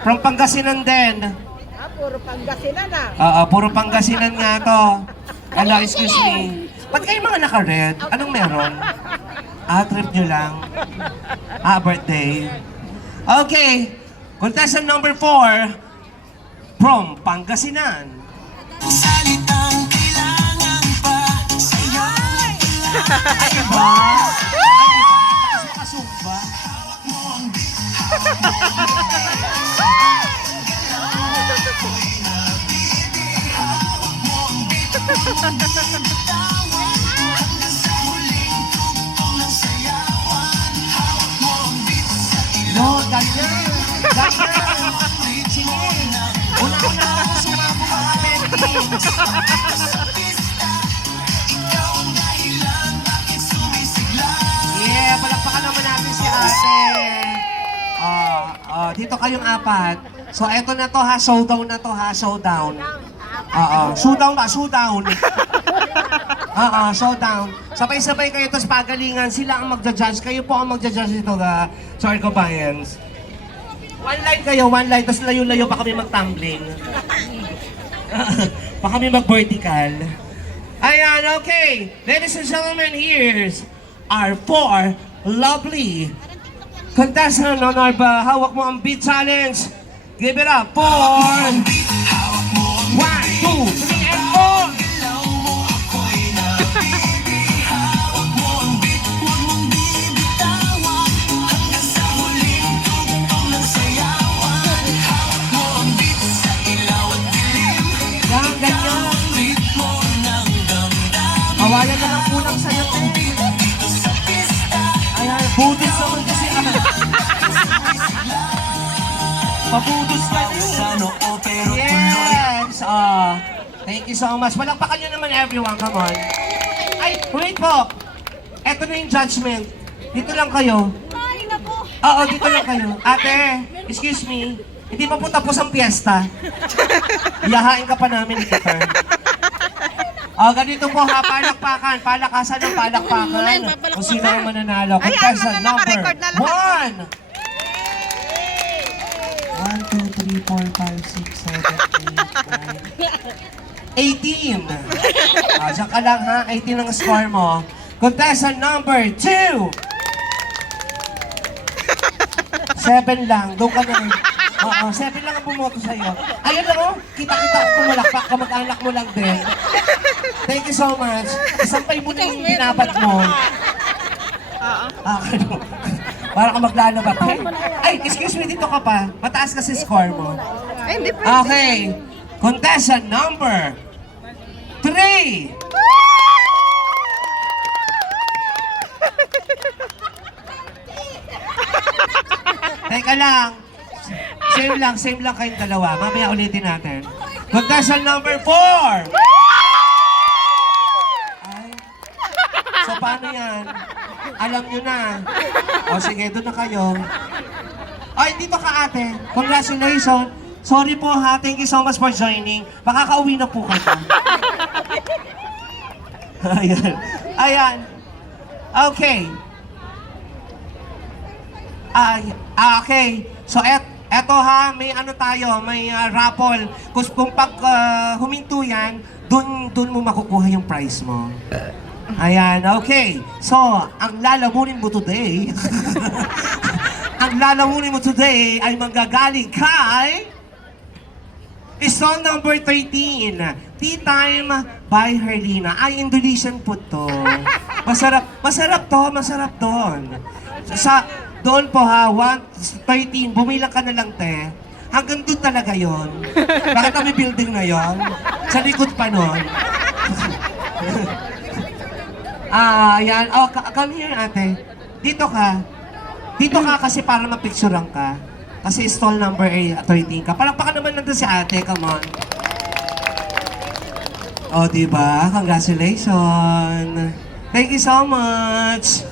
From Pangasinan din. Puro Pangasinan na. Oo, puro Pangasinan nga to. Hello, excuse me. Ba't kayo mga naka-red? Anong meron? Trip nyo lang. Birthday. Okay. Contestant number 4 from Pangasinan. Salitang kailangan pa sa'yo. Ay ba? Pasok ba? No, ganyan. Ganyan. Sige. Una-una ako sumabog mga pendings. Yeah, palakpakan naman natin si ate. Dito kayong apat. So, eto na to ha. Showdown na to ha. Showdown. Showdown ba? Showdown. Showdown. Sabay-sabay kayo, tapos pagalingan. Sila ang magja-judge. Kayo po ang magja-judge dito, sorry compliance. One line kayo, one line, tapos layo-layo pa kami mag-tumbling. Pa kami mag-vertical. Ayan, okay. Ladies and gentlemen, here's our 4 lovely contestant on our Hawak Mo ang Beat Challenge. Give it up for 1, 2, 3, and 4. Kawalan na lang kulang sa'yo, te. Ayan, butis naman kasi ako. Pabudos ka din. Yes! Thank you so much. Palakpakan nyo naman everyone, come on. Ay, wait po. Eto na yung judgment. Dito lang kayo. Ay, naku. Oo, dito lang kayo. Ate, excuse me. Hindi pa po tapos ang piyesta. Iyahain ka pa namin, Peter. Ganito po ha, palakpakan, palakasan ng palakpakan. Kung sino ang mananalo. Contestant number 1! 1, 2, 3, 4, 5, 6, 7, 8, 9, 18. Diyan ka lang ha, 18 ang score mo. Contestant number 2! 7 lang, doon ka na. 7 lang ang bumoto sa'yo. Ayun lang oh, kita-kita ako pumalakpak, kamag-anak mo lang din. Thank you so much. Isampay mo na yung binabat mo. Para ka maglalaba. Ay, excuse me, dito ka pa. Mataas kasi score mo. Okay. Contestant number 3. Teka lang. Same lang kayong dalawa. Mamaya ulitin natin. Contestant number 4. So, paano yan? Alam nyo na. O, sige, doon na kayo. Ay, dito ka ate. Congratulations. Sorry po ha. Thank you so much for joining. Makakauwi na po kayo. Ayan. Ayan. Okay. Okay. So, eto ha. May ano tayo. May raffle. Kung pag huminto yan, dun mo makukuha yung prize mo. Ayan, okay. So, ang lalamunin mo today, ay manggagaling kay stall number 13, Tea Time by Herlina. Ay, Indonesian food to. Masarap doon. Doon po ha, 13, bumilang ka na lang te. Hanggang doon talaga yon. Bakit kami building na yon? Sa likod pa nun. Yan. Come here, ate. Dito ka. Dito ka kasi para mapicturean ka. Kasi stall number 13 ka. Palakpakan naman nandun si ate. Come on. Diba? Congratulations. Thank you so much.